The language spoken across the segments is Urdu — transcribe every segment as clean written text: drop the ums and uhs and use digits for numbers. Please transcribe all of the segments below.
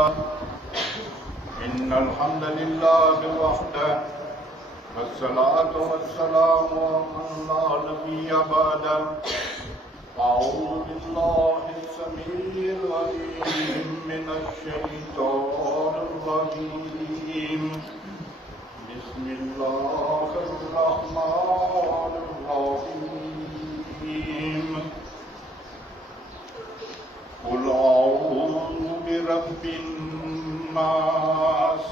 إن الحمد لله وحده والصلاة والسلام على لا نبي بعده. أعوذ بالله السميع العليم من الشيطان الرجيم. بسم الله الرحمن الرحيم. قل أعوذ برب الناس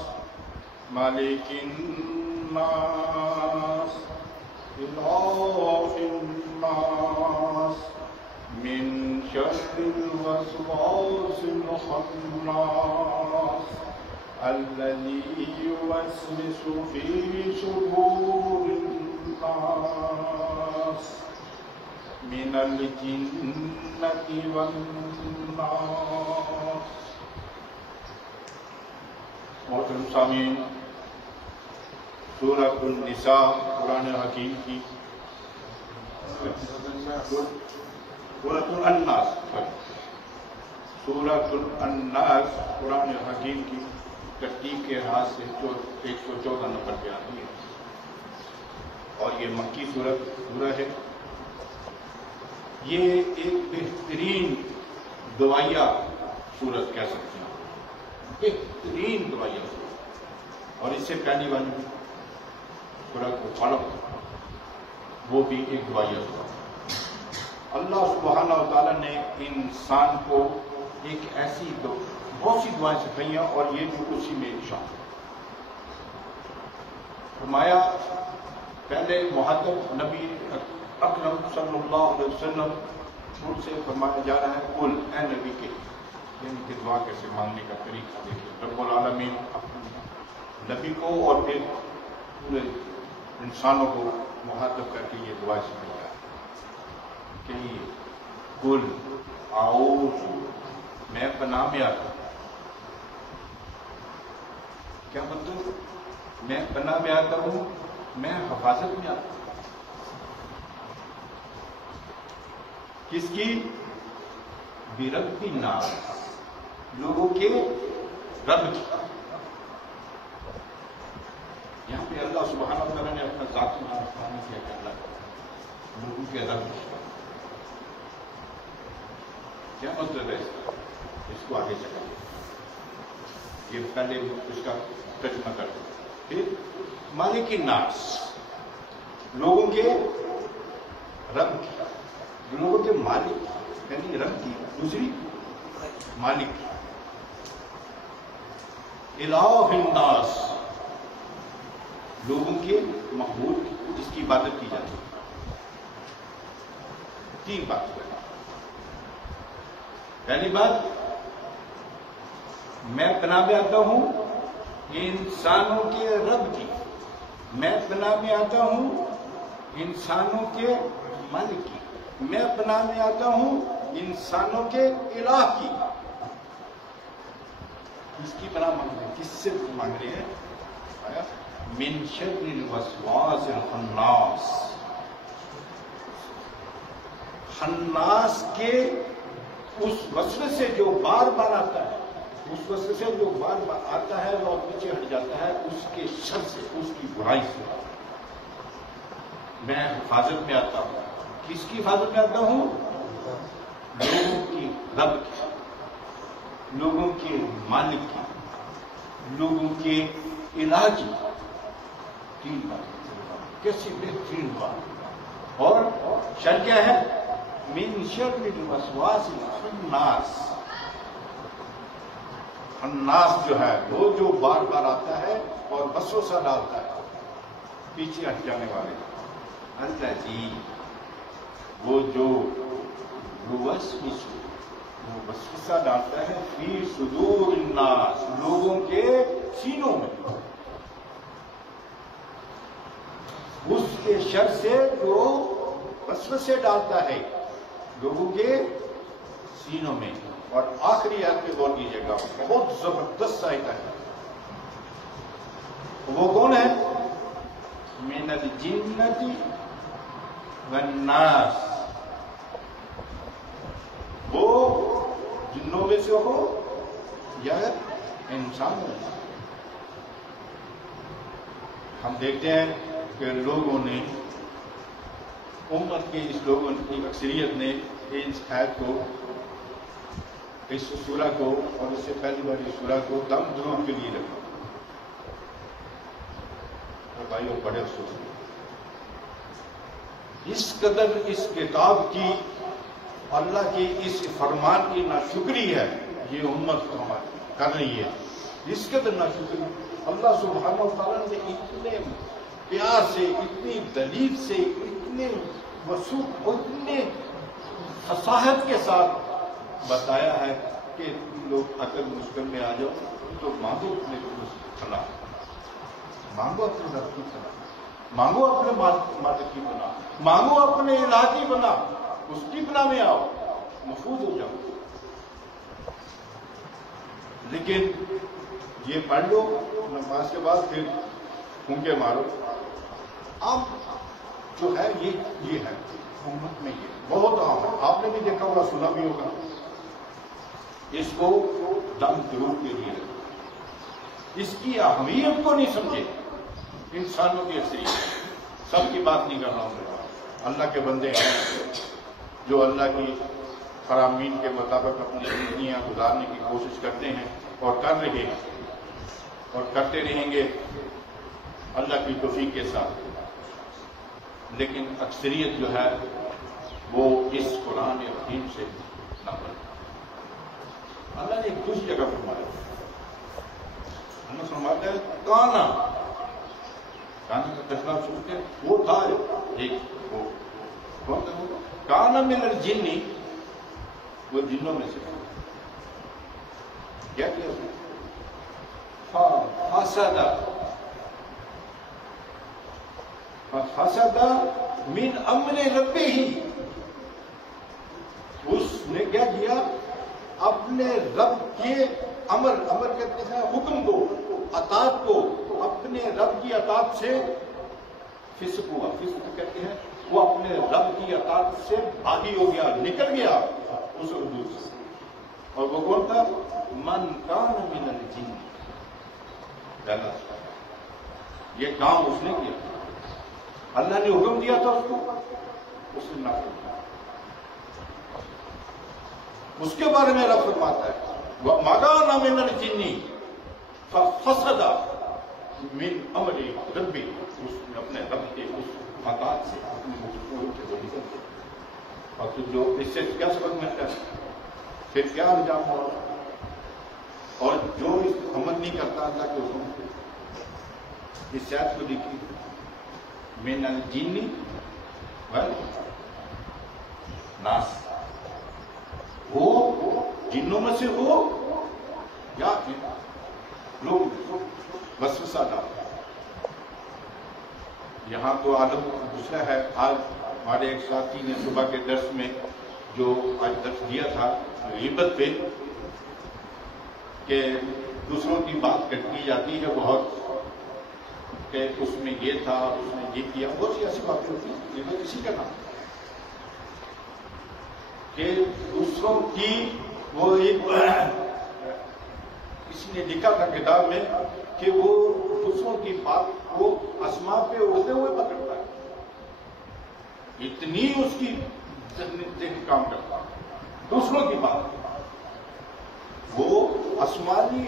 ملك الناس إله الناس من شر الوسواس الخناس الذي يوسوس في صدور الناس من الجنة والناس. محترم سامعین، سورۃ النساء قرآن حکیم کی سورۃ الناس قرآن حکیم کی ترتیب کے لحاظ سے 114 نمبر پہ آتی ہے اور یہ مکی سورہ ہے. یہ ایک بہترین دعائیہ سورت کہہ سکتے ہیں، بہترین دعائیہ سورت. اور اس سے پہلی والی سورۃ الفلق وہ بھی ایک دعائیہ سورت. اللہ سبحانہ و تعالیٰ نے انسان کو ایک ایسی بہت سی دعائیں سکھائی ہیں اور یہ بھی اسی میں شامل فرمایا. پہلے محترم نبی اکرم صلی اللہ علیہ وسلم ان سے فرمایا جا رہا ہے قل، اے نبی کے یعنی کہ دعا کیسے مانگنے کا طریقہ دیکھیں. رب العالمین نبی کو اور پھر پورے انسانوں کو مخاطب کر کے یہ دعا سکھایا کہ قل اعوذ، میں پناہ میں آتا ہوں. کیا مطلب؟ میں پناہ میں آتا ہوں، میں حفاظت میں آتا ہوں. کس کی؟ برب الناس، لوگوں کے رب کی. یہاں پہ اللہ سبحانہ وتعالیٰ نے اپنا ذاتی نام استعمال کیا کہ اللہ لوگوں کے رب کی. کیا مطلب ہے اس کو آگے چلا یہ پہلے اس کا ترجمہ کر دیں. پھر مالک الناس، لوگوں کے رب کی، لوگوں کے مالک یعنی رب کی. دوسری مالک. الہ الناس، لوگوں کے معبود جس کی عبادت کی جاتی ہے. تین باتیں. پہلی بات، میں پناہ میں آتا ہوں انسانوں کے رب کی. میں پناہ میں آتا ہوں انسانوں کے مالک کی. میں پناہ میں آتا ہوں انسانوں کے الہ کی. کس کی پناہ مانگ رہے ہیں؟ کس سے مانگ رہے ہیں؟ من شر الوسواس الخناس، خناس کے اس وسوسے سے جو بار بار آتا ہے، اس وسوسے سے جو بار بار آتا ہے اور پیچھے ہٹ جاتا ہے، اس کے شر سے، اس کی برائی سے میں حفاظت میں آتا ہوں. کس کی حفاظت میں آتا ہوں؟ لوگوں کی رب کی، لوگوں کے مالک کی، لوگوں کے الہ کی. تین باتیں. کیسی بہترین بات. اور شر کیا ہے؟ من شر الوسواس الخناس. خناس جو ہے وہ جو بار بار آتا ہے اور وسوسہ ڈالتا ہے پیچھے ہٹ جانے والے. الذی، وہ جو وسوسہ ڈالتا ہے فی صدور الناس، لوگوں کے سینوں میں. اس کے شر سے جو وسوسے ڈالتا ہے لوگوں کے سینوں میں. اور آخری آیت پہ غور کیجیے گا، بہت زبردست آیت ہے. وہ کون ہے؟ من الجنۃ والناس، وہ جنوں میں سے ہو یا انسان ہے۔ ہم دیکھتے ہیں کہ لوگوں نے امت کے اس لوگوں کی اکثریت نے اس آیت کو، اس سورہ کو اور اس سے پہلی والی سورہ کو دم درود کے لیے رکھا، اور بھائیوں بڑے افسوس ہیں اس قدر اس کتاب کی، اللہ کی اس فرمان کی ناشکری ہے یہ امت ہماری کر رہی ہے، اس قدر ناشکری۔ اللہ سبحانہ و تعالیٰ نے اتنے پیار سے، اتنی دلیل سے، اتنے وسوخ اور اتنے فصاحت کے ساتھ بتایا ہے کہ تم لوگ اگر مشکل میں آ جاؤ تو مانگو اپنے خلا، مانگو اپنے رب کی خلا، مانگو اپنے مالک کی بنا، مانگو اپنے الہ کی بنا، اس کی بنا میں آؤ، محفوظ ہو جاؤ۔ لیکن یہ پڑھ لو نماز کے بعد پھر پھونکے مارو، اب جو ہے یہ ہے امت میں، یہ بہت عام ہے، آپ نے بھی دیکھا ہوگا، سنا بھی ہوگا۔ اس کو دم درود کے لیے رکھا، اس کی اہمیت کو نہیں سمجھے انسانوں کی اکثریت، سب کی بات نہیں کر رہا ہوں، اللہ کے بندے ہیں جو اللہ کی فرامین کے مطابق اپنی زندگیاں گزارنے کی کوشش کرتے ہیں اور کر رہے ہیں اور کرتے رہیں گے اللہ کی توفیق کے ساتھ، لیکن اکثریت جو ہے وہ اس قرآن حکیم سے نفرت۔ اللہ نے ایک دوسری جگہ فرمایا، اللہ فرماتا ہے کانا کا فیصلہ سنتے وہ تھا ایک، وہ کون تھا؟ وہ کانا من الجن، وہ جنوں میں سے کیا کیا اس نے؟ فسد من امر ربہ، اس نے کیا کیا؟ اپنے رب کے امر کہتے ہیں حکم کو، اطاعت کو، اپنے رب کی اطاعت سے فسق ہوا، فسق کہتے ہیں وہ اپنے رب کی اطاعت سے بھاگی ہو گیا، نکل گیا اس حدود سے، اور وہ کون تھا؟ من کان من الجن، یہ کام اس نے کیا، اللہ نے حکم دیا تھا اس کو، اس نے نہ کیا۔ اس کے بارے میں رب فرماتا ہے وَمَكَانَ مِنَ الْجِنِّ فَفَسَدَ مِنْ أَمْرِ رَبِّهِ، اس نے اپنے رب کے اس اطاعت سے اپنے مقصود سے نکل گیا، اور پھر جو اس سے کیا سبق ملتا ہے، پھر کیا انجام ہو رہا ہے، اور جو اس عمل نہیں کرتا اللہ کے حکم کو، اس آیت کو دیکھیے، من الجن والناس، وہ جنوں میں سے ہو یا لوگ وسوسہ ڈالتا۔ یہاں تو عالم دوسرا ہے، آج ہمارے ایک ساتھی نے صبح کے درس میں جو آج درس دیا تھا غیبت پہ، کہ دوسروں کی بات کی جاتی ہے بہت، کہ اس میں یہ تھا، اس نے یہ کیا، بہت سی ایسی باتیں ہوتی ہیں، غیبت اسی کا نام کہ دوسروں کی، وہ ایک کسی نے لکھا تھا کتاب میں کہ وہ دوسروں کی بات کو اسماء پہ اڑتے ہوئے پکڑتا ہے، اتنی اس کی ذہن کام کرتا ہے، دوسروں کی بات وہ آسمانی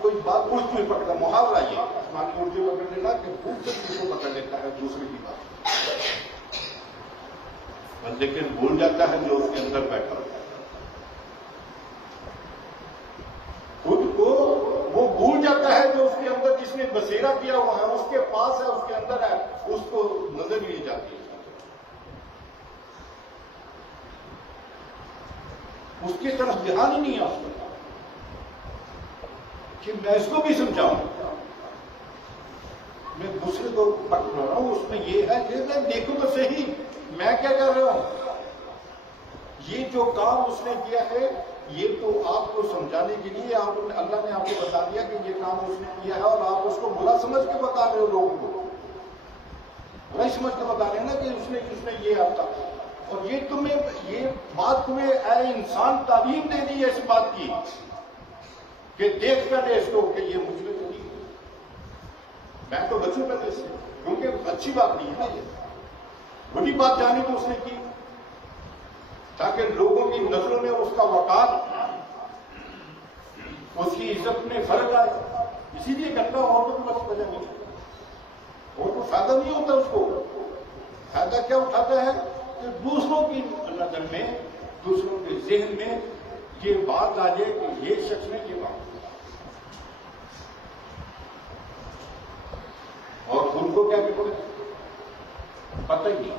کوئی بات اڑتی ہوئی پکڑتا، محاورہ یہ آسمانی اڑتی ہوئی پکڑ لینا کہ بھول سے کسی کو پکڑ لیتا ہے دوسرے کی بات، لیکن بھول جاتا ہے جو اس کے اندر بیٹھا ہوتا ہے، خود کو وہ بھول جاتا ہے جو اس کے اندر جس نے بسیرا کیا ہوا ہے، اس کے پاس ہے، اس کے اندر ہے، اس کو نظر نہیں جاتی، اس کی طرف دھیان ہی نہیں ہے اس کا کہ میں اس کو بھی سمجھاؤں، میں دوسرے کو پکڑ رہا ہوں، اس میں یہ ہے کہ میں دیکھوں تو صحیح میں کیا کر رہا ہوں، یہ جو کام اس نے کیا ہے یہ تو آپ کو سمجھانے کے لیے اللہ نے آپ کو بتا دیا کہ یہ کام اس نے کیا ہے، اور آپ اس کو برا سمجھ کے بتا رہے ہو، لوگوں کو برا سمجھ کے بتا رہے ہیں نا کہ اس نے یہ آتا، اور یہ بات تمہیں اے انسان تعلیم دے دی ہے اس بات کی کہ دیکھ پہلے اس کو کہ یہ مجھ میں تو نہیں، میں تو بچوں پہلے اس سے، کیونکہ اچھی بات نہیں ہے نا، یہ بڑی بات جانی تو اس نے کی تاکہ لوگوں کی نظروں میں اس کا وقار، اس کی عزت میں فرق آئے، اسی لیے کرتا اور تو بس وجہ نہیں، اور تو فائدہ نہیں ہوتا اس کو، فائدہ کیا اٹھاتا ہے کہ دوسروں کی نظر میں، دوسروں کے ذہن میں یہ بات آ جائے کہ یہ شخص نے یہ بات، اور ان کو کیا کہ پتہ ہی نہیں،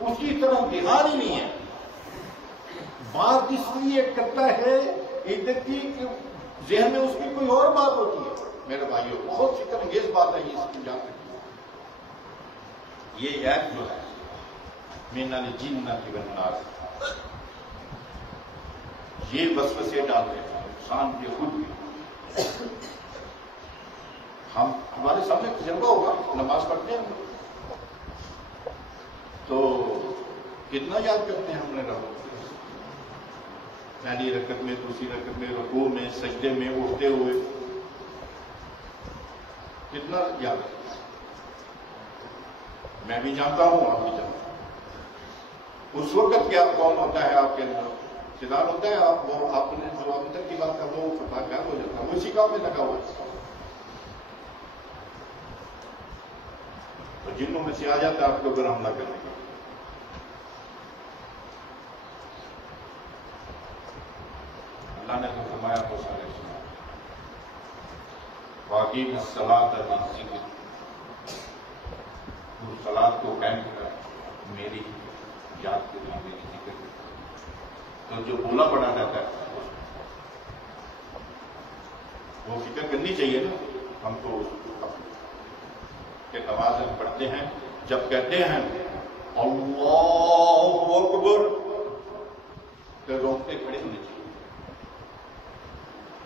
اس کی طرف دھیان ہی نہیں ہے، بات اس لیے کرتا ہے عزت کی کہ ذہن میں اس کی کوئی اور بات ہوتی ہے۔ میرے بھائیوں بہت فکر انگیز بات ہے یہ اس جان سکتی ہے، یہ ایپ جو ہے من الجنۃ والناس، یہ وسوسے ڈالتے ہیں انسان کے خود بھی، ہمارے سامنے تجربہ ہوگا، نماز پڑھتے ہیں تو کتنا یاد کرتے ہیں ہم نے رب، پہلی رکعت میں، دوسری رکعت میں، رکوع میں، سجدے میں، اٹھتے ہوئے کتنا یاد ہے، میں بھی جانتا ہوں، آپ بھی جانتے ہیں۔ اس وقت کیا کون ہوتا ہے آپ کے اندر، شیطان ہوتا ہے، آپ نے جو اندر کی بات کر وہ غائب ہو جاتا ہے، وہ اسی کام میں لگا ہوا ہے، تو جنوں میں سے آ جاتا ہے آپ کے اوپر حملہ کرنے کا۔ اللہ نے تو فرمایا تو سارے سنا، واقعی الصلاۃ ذکر، صلاۃ کو قائم کر میری یاد کے لیے، میری ذکر کے لیے، تو جو بولا پڑا رہتا ہے وہ فکر کرنی چاہیے نا ہم کو، کہ نماز ہم پڑھتے ہیں جب کہتے ہیں اللہ اکبر تو روکتے کھڑے ہونے چاہیے،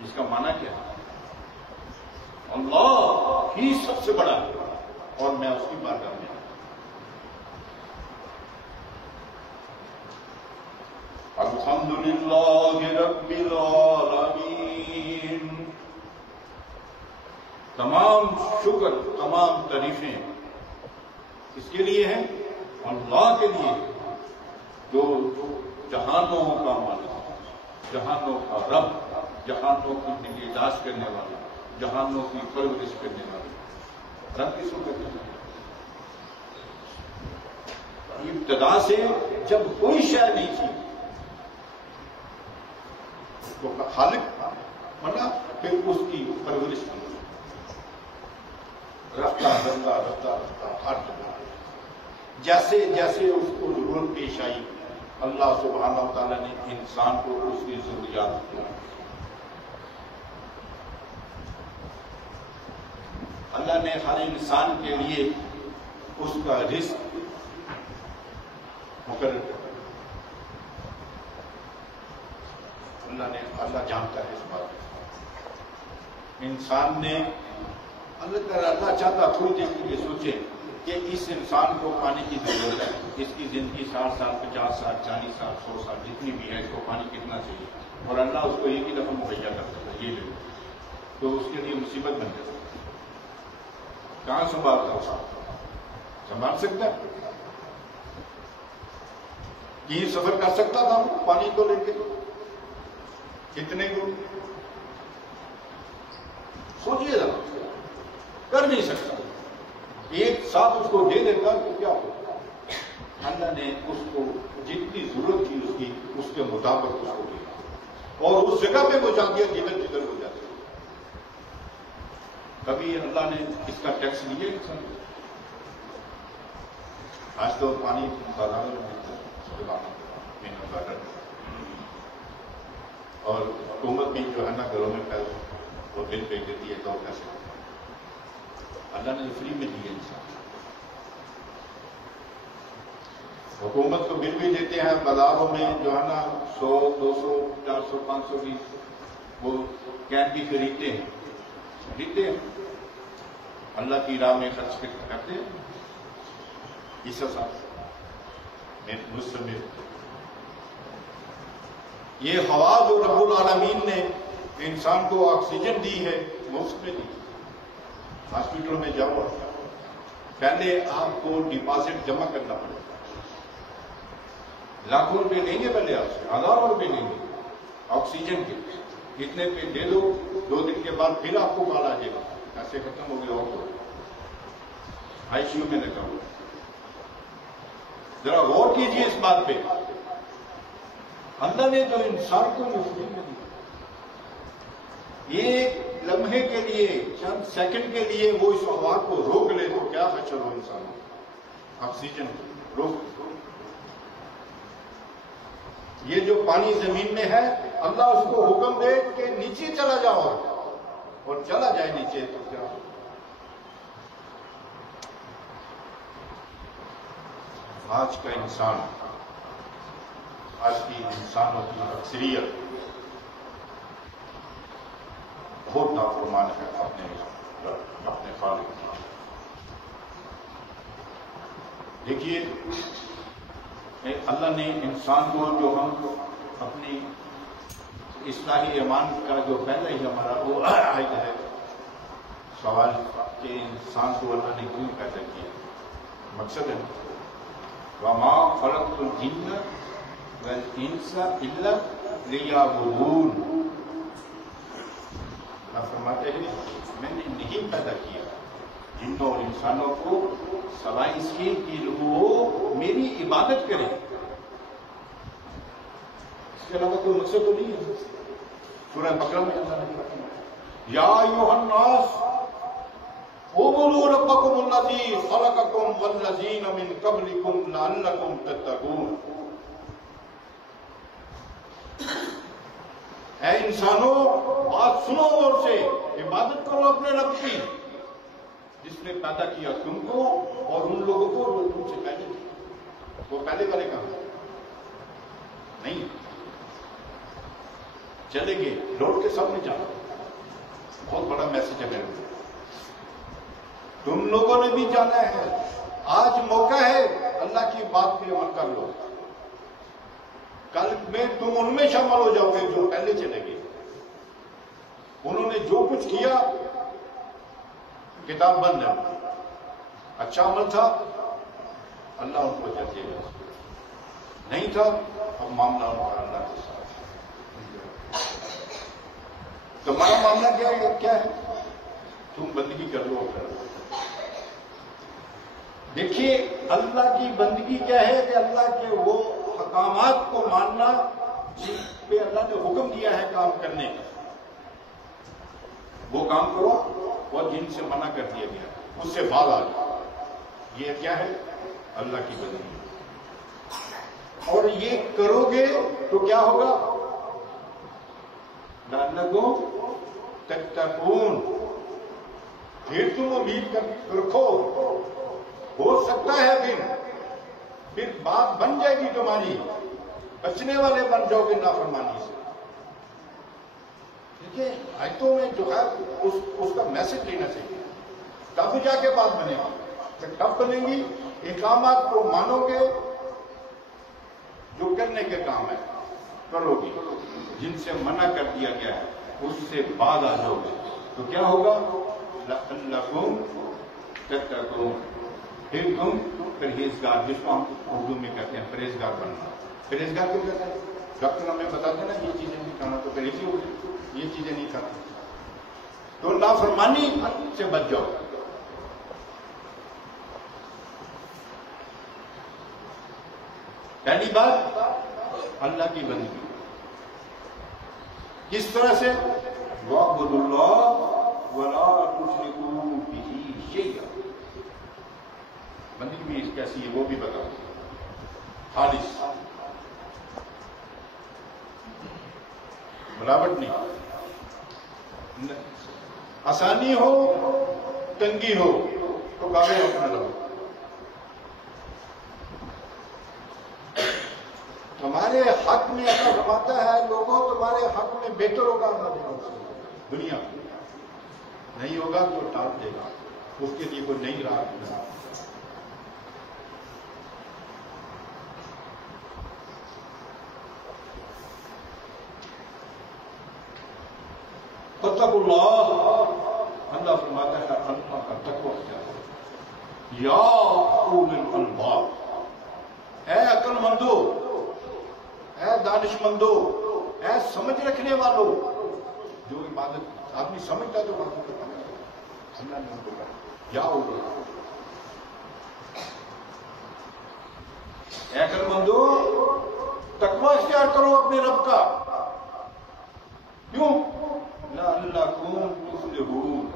اس کا معنی کیا ہے، اللہ ہی سب سے بڑا ہے اور میں اس کی بارگاہ میں، الحمدللہ رب العالمین، تمام شکر، تمام تعریفیں اس کے لیے ہیں، اللہ کے لیے جو جہانوں کا مالک، جہانوں کا رب، جہانوں کی نگہداشت کرنے والا، جہانوں کی پرورش کرنے والا رب کس کو کہتے ہیں؟ ابتدا سے جب کوئی شے نہیں تھی تو خالق بنا، پھر اس کی پرورش کی، رفتہ رفتہ رفتہ رفتہ ہر جگہ جیسے جیسے اس کو ضرورت پیش آئی، اللہ سبحانہ و تعالیٰ نے انسان کو اس کی ضروریات دی، اللہ نے ہر انسان کے لیے اس کا رزق مقرر کر، اللہ جانتا ہے اس بات کو، انسان نے اللہ چاہتا تھوڑی دیر کے لیے سوچے کہ اس انسان کو پانی کی ضرورت ہے، اس کی زندگی 60 سال 50 سال 40 سال 100 سال جتنی بھی ہے، اس کو پانی کتنا چاہیے، اور اللہ اس کو ایک ہی دفعہ مہیا کرتا ہے، یہ لے تو اس کے لیے مصیبت بن جاتی، کہاں سنبھالتا، سنبھال سکتا ہے؟ یہ سفر کر سکتا تھا پانی کو لے کے، کتنے کو سوچیے ذرا، کر نہیں سکتا، ایک ساتھ اس کو دے دیتا تو کیا ہوتا، اللہ نے اس کو جتنی ضرورت تھی اس کی، اس کے مطابق اس کو دیا، اور اس جگہ پہ پہنچا دیا جدھر جدھر ہو جاتے۔ کبھی اللہ نے اس کا ٹیکس لیا انسان، آج تو پانی بازاروں میں ملتا ہے، محنت کا ڈر، اور حکومت بھی جو ہے نا گھروں میں پہلے وہ بل بھیج دیتی ہے تو کیسے، اللہ نے فری میں دی ہے انسان، حکومت کو بل بھی دیتے ہیں، بازاروں میں جو ہے نا 100 200 400 500 کی وہ کین بھی خریدتے ہیں، اللہ کی راہ میں خرچ کرتے ہیں، اس حساب مسلم، یہ ہوا جو رب العالمین نے انسان کو آکسیجن دی ہے مفت میں دی. ہاسپٹل میں جاؤ پہلے آپ کو ڈپازٹ جمع کرنا پڑے گا. لاکھوں روپے لیں گے پہلے آپ سے, ہزاروں روپے لیں گے آکسیجن کے. اتنے پہ دے دو, 2 دن کے بعد پھر آپ کو کال آ جائے گا ایسے ختم ہو گیا ہو تو آئی سی یو میں لگا ہوا. ذرا غور کیجیے اس بات پہ. اللہ نے جو انسان کو مفتی میں دیا, ایک لمحے کے لیے, چند سیکنڈ کے لیے وہ اس ہوا کو روک لے تو کیا خچر ہو انسان کو. آکسیجن روک. یہ جو پانی زمین میں ہے, اللہ اس کو حکم دے کہ نیچے چلا جاؤ, اور چلا جائے نیچے تو کیا. آج کا انسان, آج کی انسانوں کی اکثریت بہت نافرمان ہے اپنے خالق کی. دیکھیے اللہ نے انسان کو, جو ہم اپنی اصلاحی ایمان کا جو پہلا ہی ہمارا وہ آیت ہے سوال کہ انسان کو اللہ نے کیوں پیدا کیا. مقصد ہے وَمَا خَلَقْتُ الْجِنَّ وَالْإِنسَ إِلَّا لِيَعْبُدُونِ. اللہ فرماتے ہیں میں نے نہیں پیدا کیا جنوں اور انسانوں کو سوائے اس کے کہ وہ میری عبادت کریں. اس کے علاوہ کوئی مقصد تو نہیں ہے. سورہ بقرہ میں یا ایھا الناس اعبدوا ربکم الذی خلقکم والذین من قبلکم لعلکم تتقون. اے انسانوں بات سنو اور سے, عبادت کرو اپنے رب کی جس نے پیدا کیا تم کو اور ان لوگوں کو جو تم سے پہلے تھے. وہ پہلے والے کہاں نہیں چلے گے, لوٹ کے سب نے جانا. بہت بڑا میسج ہے میرے کو. تم لوگوں نے بھی جانا ہے. آج موقع ہے اللہ کی بات پہ عمل کر لو. کل میں تم ان میں شامل ہو جاؤ گے جو پہلے چلے گئے. انہوں نے جو کچھ کیا کتاب بند ہے. اچھا عمل تھا اللہ ان کو جاتے گا, نہیں تھا اب معاملہ اللہ کے ساتھ. تمہارا معاملہ کیا ہے؟ تم بندگی کر لو. دیکھیے اللہ کی بندگی کیا ہے کہ اللہ کے وہ احکامات کو ماننا جن پہ اللہ نے حکم دیا ہے کام کرنے کا, وہ کام کرو, اور جن سے منع کر دیا گیا اس سے باز آ جاؤ. یہ کیا ہے؟ اللہ کی بندگی. اور یہ کرو گے تو کیا ہوگا؟ لعلکم تتقون. پھر تم امید رکھو, ہو سکتا ہے پھر بات بن جائے گی تمہاری, بچنے والے بن جاؤ گے نافرمانی سے. دیکھیے آیتوں میں جو ہے اس کا میسج لینا چاہیے. تب جا کے بات بنے گی. کب بنے گی؟ احکامات کو مانو گے, جو کرنے کے کام ہے کرو گی, جن سے منع کر دیا گیا ہے اس سے بعد آ جاؤ گے تو کیا ہوگا؟ لعلکم تتقون. پھر تم پرہیزگار, جس کو ہم اردو میں کہتے ہیں پرہیزگار بننا. پرہیزگار کیوں کہتے ہیں؟ ڈاکٹر ہمیں بتاتے ہیں نا یہ چیزیں نہیں کھانا تو پرہیزی ہو گئی, یہ چیزیں نہیں کھانا تو نافرمانی سے بچ جاؤ. پہلی بات اللہ کی بندگی. کس طرح سے؟ وَاعْبُدُوا اللَّهَ وَلَا تُشْرِكُوا بِهِ شَيْئًا. بندگی بھی کیسی ہے وہ بھی بتاؤ. خالص, ملاوٹ نہیں. آسانی ہو تنگی ہو تو کعبے اپنا لو. تمہارے حق میں اللہ فرماتا ہے لوگوں تمہارے حق میں بہتر ہوگا اللہ دینا. دنیا نہیں ہوگا تو ٹال دے گا, اس کے لیے کوئی نہیں رہا. وَاتَّقُوا اللَّهَ، اللہ فرماتا ہے اللہ کا تقوی اختیار کرو یا اولي الالباب، اے عقل مندو، اے دانش مندو، اے سمجھ رکھنے والو، جو عبادت آدمی سمجھتا ہے تو باتوں کو کرتا ہے، اللہ نے ان کو کہا یا اولي الالباب، اے عقل مندو تقوی اختیار کرو اپنے رب کا، کیوں؟ لعلکم تفلحون۔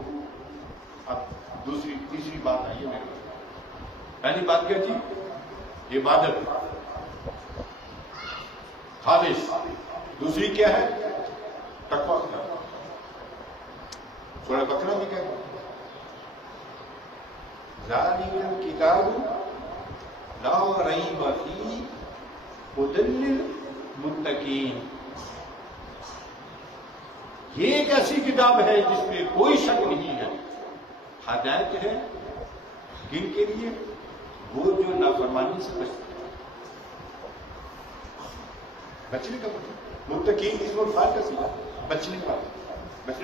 اب تیسری بات آئی ہے میرے پاس۔ پہلی بات کیا تھی؟ عبادت خالص، دوسری کیا ہے؟ تقوی اختیار۔ سورہ بقرہ میں کیا ہے؟ ذالک الکتاب لا ریب فیہ ھدی للمتقین، یہ ایک ایسی کتاب ہے جس میں کوئی شک نہیں ہے، ہدایت ہے کن کے لیے؟ وہ جو نافرمانی سے بچتے ہیں، بچنے کا متقین اس وقت فائل کا سیدھا بچنے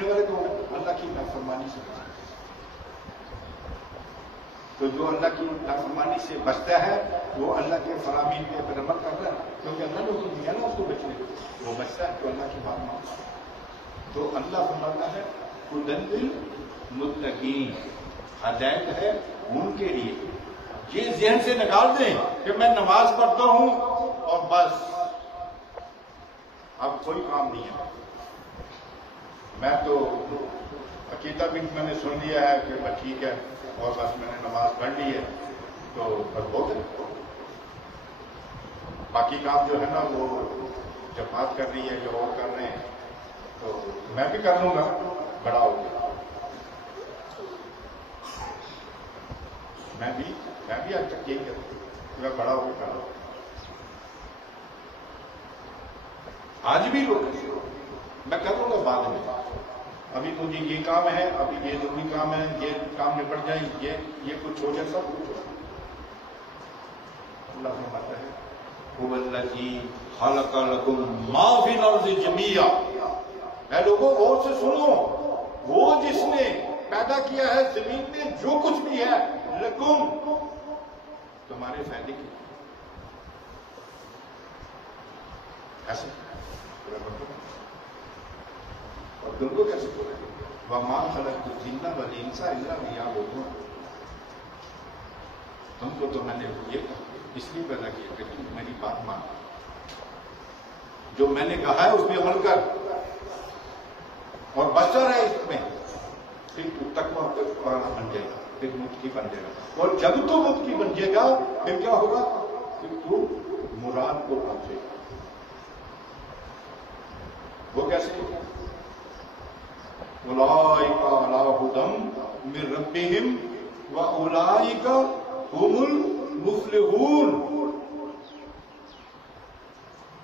والے تو اللہ کی نافرمانی سے بچتے ہیں۔ تو جو اللہ کی نافرمانی سے بچتا ہے وہ اللہ کے فرامین پہ عمل کرتا ہے، کیونکہ اللہ نے حکم دیا نا اس کو بچنے کو، وہ بچتا ہے تو اللہ کی بات مانتا ہے۔ تو اللہ فرماتا ہے ھدی للمتقین، ہدایت ہے ان کے لیے۔ یہ ذہن سے نکال دیں کہ میں نماز پڑھتا ہوں اور بس اب کوئی کام نہیں ہے، میں تو عقیدہ بھی میں نے سن لیا ہے کہ بس ٹھیک ہے اور بس میں نے نماز پڑھ لی ہے تو بس بہت ہے، باقی کام جو ہے نا وہ جماعت کر رہی ہے جو اور کر رہے ہیں تو میں بھی کر لوں گا، بڑا ہو گیا میں بھی آج تک یہی کروں گا، میں بڑا ہو کے کر رہا ہوں۔ آج بھی لوگ میں کروں گا بعد میں، ابھی مجھے یہ کام ہے، ابھی یہ ضروری کام ہے، یہ کام نپٹ جائے، یہ کچھ ہو جائے، سب کچھ ہو۔ اللہ فرماتا ہے هو الذی خلق لکم ما فی الارض جمیعا، اے لوگوں غور سے سنو، وہ جس نے پیدا کیا ہے زمین میں جو کچھ بھی ہے، لکم تمہارے فائدے کے لیے، ایسے اور تم کو کیسے بولے وَمَا خَلَقْتُ الْجِنَّ وَالْإِنسَ إِلَّا لِيَعْبُدُونِ، تم کو تو میں نے یہ اس لیے پیدا کیا کہ تم میری بات مان، جو میں نے کہا ہے اس پہ عمل کر اور بچتا رہے اس میں، پھر تو تقویٰ بن جائے گا، پھر متقی بن جائے گا، اور جب تو متقی بن جائے گا پھر کیا ہوگا؟ پھر تو مراد کو پہنچے گا۔ وہ کیسے؟ اولئک علی ھدی من ربہم واولئک هم المفلحون،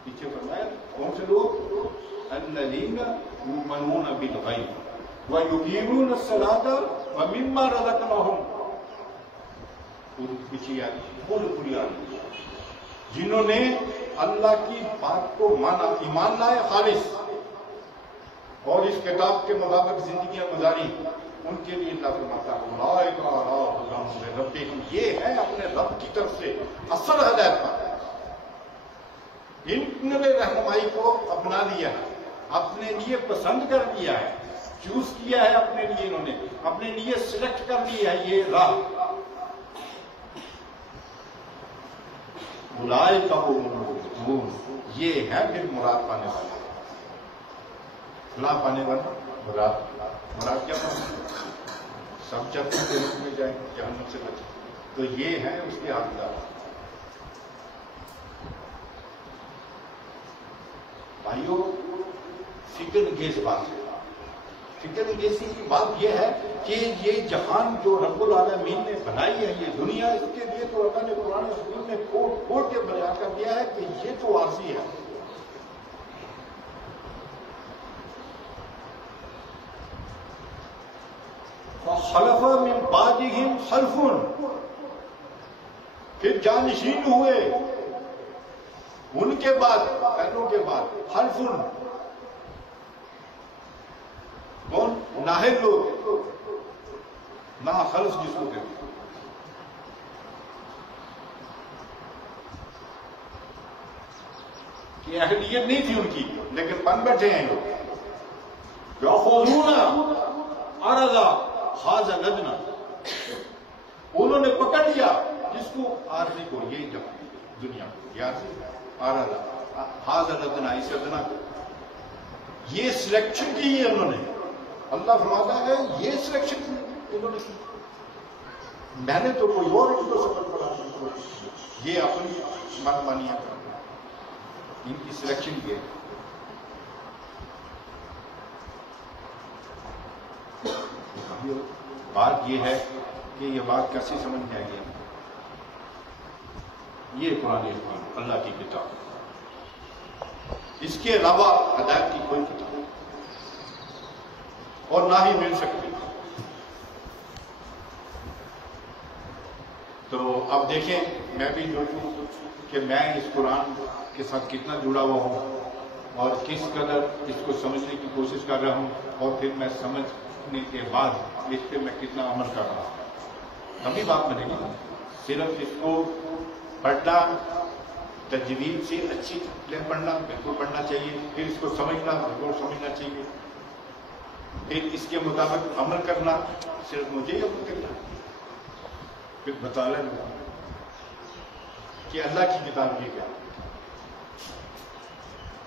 پیچھے فرمایا کون سے لوگ؟ الذین یؤمنون بالغیب ویقیمون الصلاۃ ومما رزقناہم، پیچھے پوری آدمی جنہوں نے اللہ کی بات کو مانا، ایمان لائے خالص اور اس کتاب کے مطابق زندگیاں گزاری، ان کے لیے اللہ فرماتا ہے اولئک علی ھدی من ربہم، یہ ہے اپنے رب کی طرف سے اثر ہدایت کا، انہوں نے رہنمائی کو اپنا لیا ہے، اپنے لیے پسند کر لیا ہے، چوز کیا ہے اپنے لیے، انہوں نے اپنے لیے سلیکٹ کر لی ہے یہ راہ۔ اولئک هم المفلحون، یہ ہے پھر مراد پانے والا، فلاح پانے والا، مراد کیا پانا؟ سب چاہتے ہیں جنت میں جائیں، جہنم سے بچیں، تو یہ ہے اس کے حقدار۔ بھائیو فکر انگیز بات ہے، فکر انگیزی کی بات یہ ہے کہ یہ جہان جو رب العالمین نے بنائی ہے، یہ دنیا، اس کے لیے تو اللہ نے قرآن حکیم میں کھول کے بیان کر دیا ہے کہ یہ تو عارضی ہے۔ خلف من بعدہم خلف، پھر جانشین ہوئے ان کے بعد، پہلوں کے بعد، خلف کون؟ ناہل لوگ، نا خلص جس کو کہتے ہیں، کہ اہلیت نہیں تھی ان کی لیکن بن بیٹھے ہیں لوگ جو خودونا عرضا خاض لدنا، انہوں نے پکڑ لیا جس کو عارضی کو، یہ جب دنیا کو عرضا خاض لدنا، اس ادنا کو یہ سلیکشن کی ہے انہوں نے. اللہ فرماتا ہے یہ سلیکشن انہوں نے کی، میں نے تو کوئی اور ان کو سبق پڑھانے کی کوشش کی، یہ اپنی منمانیاں کرنا، ان کی سلیکشن کی ہے. بات یہ ہے کہ یہ بات کیسے سمجھ میں آئے گی؟ یہ قرآن اللہ کی کتاب، اس کے علاوہ ہدایت کی کوئی کتاب اور نہ ہی مل سکتی. تو اب دیکھیں میں بھی جو ہوں کہ میں اس قرآن کے ساتھ کتنا جڑا ہوا ہوں اور کس قدر اس کو سمجھنے کی کوشش کر رہا ہوں، اور پھر میں سمجھنے کے بعد اس پہ میں کتنا عمل کر رہا ہوں. تبھی بات بنے گی. صرف اس کو پڑھنا، تجوید سے اچھی پڑھنا، بالکل پڑھنا چاہیے، پھر اس کو سمجھنا، بالکل سمجھنا چاہیے، پھر اس کے مطابق عمل کرنا، صرف مجھے ہی عمل کرنا، پھر بتا لیں کہ اللہ کی کتاب یہ کیا.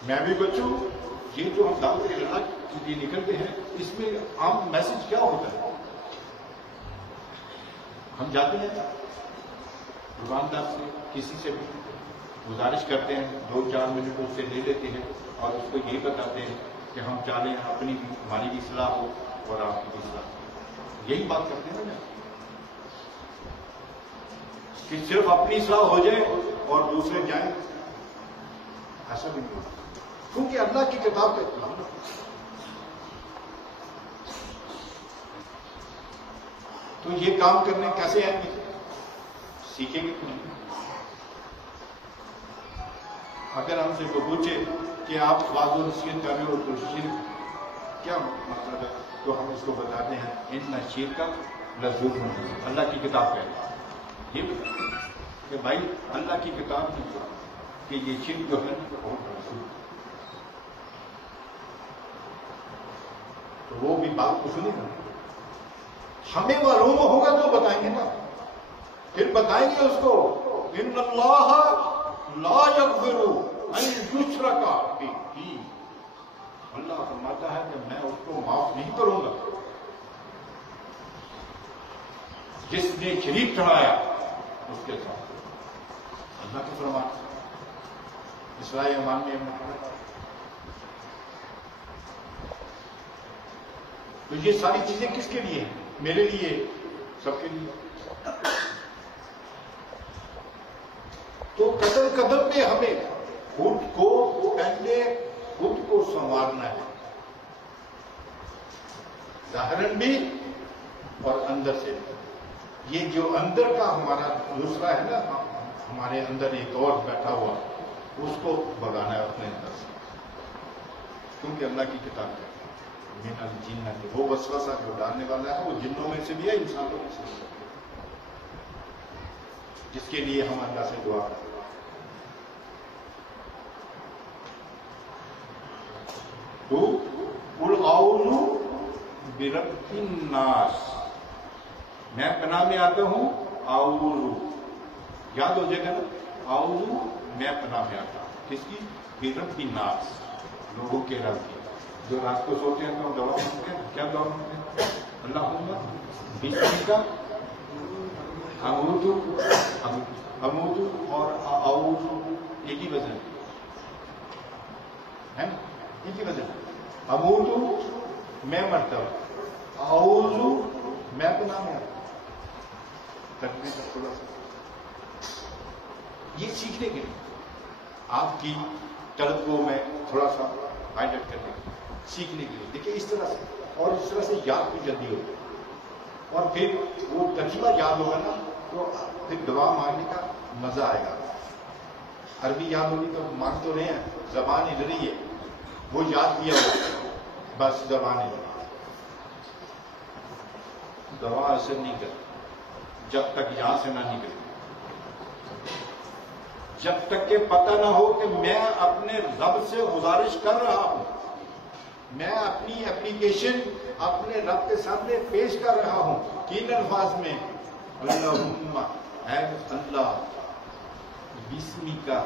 میں بھی بچوں، یہ جو ہم دعوت اللہ کے لیے نکلتے ہیں اس میں عام میسج کیا ہوتا ہے؟ ہم جاتے ہیں دکاندار سے، کسی سے بھی گزارش کرتے ہیں، 2-4 منٹ اس سے لے لیتے ہیں اور اس کو یہی بتاتے ہیں کہ ہم چاہ رہے ہیں اپنی بھی، ہماری بھی اصلاح ہو اور آپ کی بھی اصلاح ہو. یہی بات کرتے ہیں نا کہ صرف اپنی اصلاح ہو جائے اور دوسرے جائیں، ایسا بھی نہیں ہوتا، کیونکہ اللہ کی کتاب کا اطلاع. تو یہ کام کرنے کیسے آئیں گے؟ سیکھیں گے. اگر ہم سے کو پوچھے کہ آپ واضح نصیحت کر رہے ہو تو شرک کیا مطلب ہے، تو ہم اس کو بتاتے ہیں ان شرک لظلم، اللہ کی کتاب کہتے ہیں. یہ کہ بھائی اللہ کی کتاب کی کہ یہ شرک جو ہے بہت بڑا ظلم. تو وہ بھی بات کو سنیں گا، ہمیں معلوم ہوگا تو بتائیں گے نا، پھر بتائیں گے اس کو ان اللہ لا یغفر ان یشرک بہ، اللہ فرماتا ہے کہ میں اس کو معاف نہیں کروں گا جس نے شریک ٹھہرایا اس کے ساتھ. اللہ کا فرمان اسرائیل ایمان میں تو یہ ساری چیزیں کس کے لیے ہیں؟ میرے لیے، سب کے لیے. تو قدم قدم پہ ہمیں خود کو پہلے خود کو سنوارنا ہے، ظاہراً بھی اور اندر سے بھی. یہ جو اندر کا ہمارا دوسرا ہے نا، ہمارے اندر ایک اور بیٹھا ہوا، اس کو بگانا ہے اپنے اندر سے، کیونکہ اللہ کی کتاب ہے من الجنۃ، وہ وسوسہ جو ڈالنے والا ہے وہ جنوں میں سے بھی ہے، انسانوں میں سے بھی ہے، جس کے لیے ہم اللہ سے دعا کرتے ہیں. قل اعوذ برب الناس، میں پناہ میں آتا ہوں. اعوذ یاد ہو جائے گا نا، اعوذ میں پناہ میں آتا ہوں کس کی؟ برب الناس، لوگوں کے رب کی. جو رات کو سوتے ہیں تو دعا مانگتے ہیں، کیا دعا مانگتے ہیں؟ اللہم بسمک اموت اور اعوذ ایک ہی وزن ہے نا، ایک ہی وزن. اموت میں مرتا ہوں، اعوذ میں پناہ میں آتا ہوں. تقریر کا تھوڑا سا یہ سیکھنے کے لیے آپ کی طلب کو میں تھوڑا سا ہائلائٹ کرنے کے لیے، سیکھنے کے لیے. دیکھیں اس طرح سے، اور اس طرح سے یاد بھی جلدی ہوگی، اور پھر وہ ترجمہ یاد ہوگا نا تو پھر دعا مانگنے کا مزہ آئے گا. عربی یاد ہوگی تو مانگ تو رہے ہیں، زبان ادھر ہی ہے، وہ یاد کیا ہو بس زبان ادھر. دوا اثر نہیں کرتی جب تک یہاں سے نہ نکلے، جب تک کہ پتہ نہ ہو کہ میں اپنے رب سے گزارش کر رہا ہوں، میں اپنی اپلیکیشن اپنے رب کے سامنے پیش کر رہا ہوں کن الفاظ میں، اللہم اے اللہ بسمی کا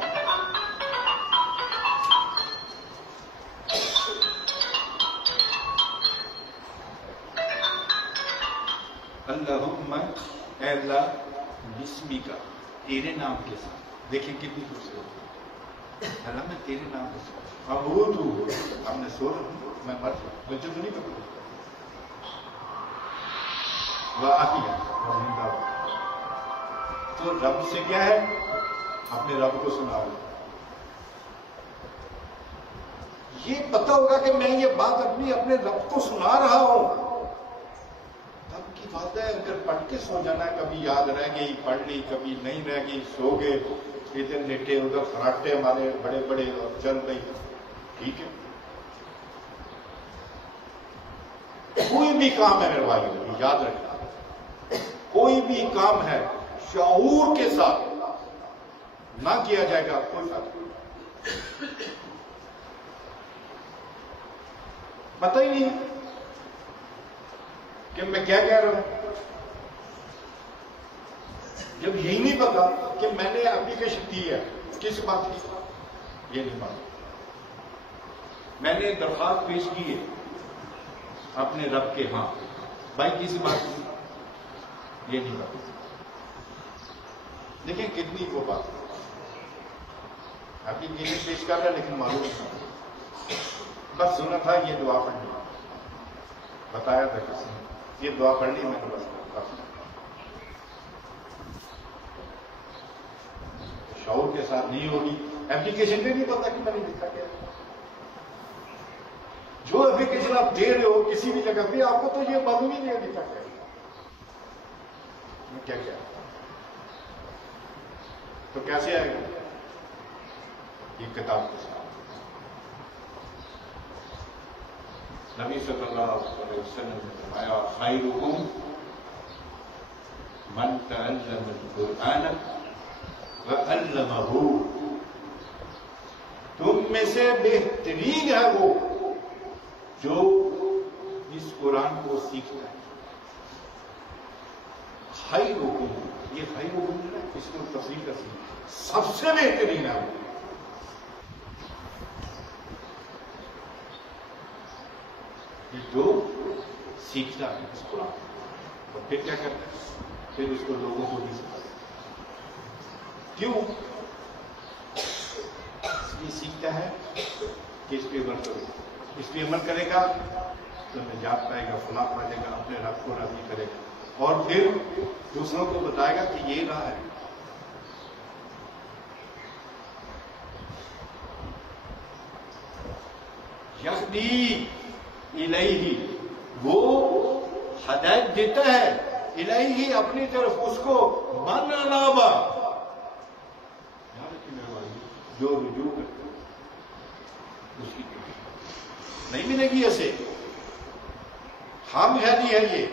اللہم اے اللہ بسمی کا، تیرے نام کے ساتھ، دیکھیں کتنی خوبصورت، اللہ میں تیرے نام کے ساتھ ابود ہم نے سو میں مر مجھے تو نہیں پتا تو رب سے کیا ہے، اپنے رب کو سنا لو، یہ پتا ہوگا کہ میں یہ بات اپنے رب کو سنا رہا ہوں، تب کی بات ہے۔ اگر پڑھ کے سو جانا ہے، کبھی یاد رہ گئی پڑھ لی، کبھی نہیں رہ گئی سو گئے، ادھر لیٹے ادھر فراٹے ہمارے بڑے بڑے اور چل گئی، ٹھیک ہے۔ کوئی بھی کام ہے میرے بھائی یاد رکھنا، کوئی بھی کام ہے شعور کے ساتھ نہ کیا جائے گا کوئی فائدہ نہیں، پتہ ہی نہیں کہ میں کیا کہہ رہا ہوں، جب یہی نہیں پتا کہ میں نے اپلیکیشن دی ہے کس بات کی، یہ نہیں پتا، میں نے درخواست پیش کی ہے اپنے رب کے ہاں بھائی کسی بات کی، یہ نہیں پتا، لیکن کتنی وہ بات اپلیکیشن پیش کر رہا ہے لیکن معلوم نہیں، بس سنا تھا یہ دعا پڑھنی، بتایا تھا کسی نے یہ دعا پڑھنی، میں نے بس شعور کے ساتھ نہیں ہوگی، اپلیکیشن پہ نہیں پتا کہ میں نے لکھا کیا، جو اپلیکیشن آپ دے رہے ہو کسی بھی جگہ پہ آپ کو تو یہ معلوم ہی نہیں لکھا کیا میں کیا کیا، تو کیسے آئے گا یہ کتاب کے ساتھ۔ نبی صلی اللہ علیہ وسلم نے فرمایا خیرکم من تعلم القرآن وعلمہ، تم میں سے بہترین ہے وہ جو اس قرآن کو سیکھتا ہے، خیرکم، یہ خیرکم ہے اس کو تفصیل کا سب سے بہترین ہے وہ جو سیکھتا ہے اس قرآن کو، اور پھر کیا کرتا ہے، پھر اس کو لوگوں کو بھی سکھاتا ہے، کیوں اس لیے سیکھتا ہے کہ اس پہ عمل کرو، اس پہ عمل کرے گا تو نجات پائے گا، فلاح پائے گا، اپنے رب کو راضی کرے گا، اور پھر دوسروں کو بتائے گا کہ یہ راہ ہے۔ یہدی الیہ، وہ ہدایت دیتا ہے، الیہ اپنی طرف، اس کو من انابا، جو رجوع کرتا ہے اس کی نہیں ملے گی ایسے، ہم ہدی ہے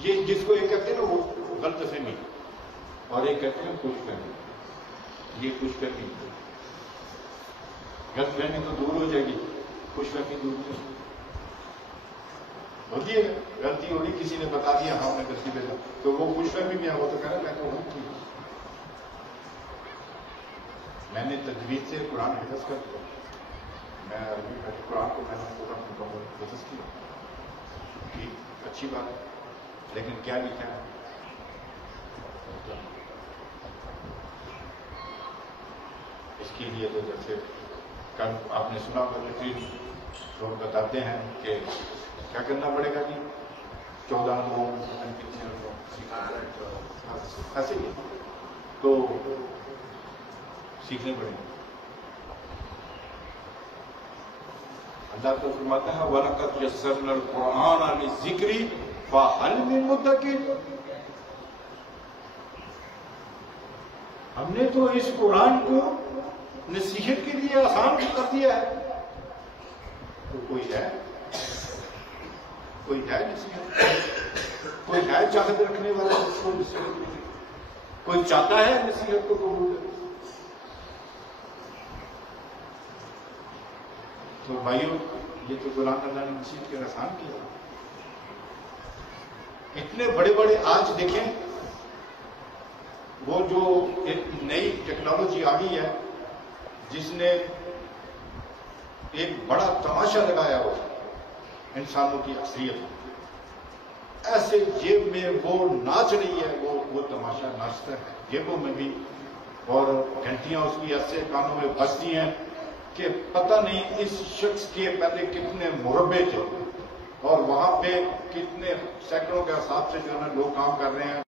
یہ جس کو ایک کہتے ہیں نا وہ غلط فہمی، اور ایک کہتے ہیں خوش فہمی، یہ خوش فہمی، غلط فہمی تو دور ہو جائے گی، خوش فہمی دور نہیں ہوتی ہے، غلطی ہو رہی کسی نے بتا دیا ہاں میں غلطی پہ تھا تو وہ خوش فہمی میں وہ تو کہہ رہا میں تو ہوں ٹھیک، میں نے تجوید سے قرآن حفظ کر دیا، میں عربی قرآن کو میں نے پورا مکمل حفظ کیا، ٹھیک اچھی بات ہے، لیکن کیا لکھا ہے اس کے لیے تو جیسے کل آپ نے سنا ہوگا لوگ بتاتے ہیں کہ کیا کرنا پڑے گا جی 14 لوگ ایسے ہی تو سیکھنے پڑیں گے۔ اللہ تو فرماتا ہے وَلَقَدْ يَسَّرْنَا الْقُرْآنَ لِلذِّكْرِ فَهَلْ مِن مُّدَّكِرٍ، ہم نے تو اس قرآن کو نصیحت کے لیے آسان کر دیا ہے، تو کوئی ہے کوئی ہے نصیحت؟ کوئی ہے چاہت رکھنے والا جس کو نصیحت ملے؟ کوئی چاہتا ہے نصیحت کو قبول کرے؟ تو بھائیوں، یہ تو غلام اللہ نے نصیحت کے آسان کیا. اتنے بڑے بڑے آج دیکھیں، وہ جو ایک نئی ٹیکنالوجی آ گئی ہے جس نے ایک بڑا تماشا لگایا ہو انسانوں کی اکثریت، ایسے جیب میں وہ ناچ رہی ہے، وہ تماشا ناچتا ہے جیبوں میں بھی، اور گھنٹیاں اس کی ایسے کانوں میں بجتی ہیں کہ پتہ نہیں اس شخص کے پہلے کتنے مربے تھے اور وہاں پہ کتنے سینکڑوں کے حساب سے جو ہے نا لوگ کام کر رہے ہیں.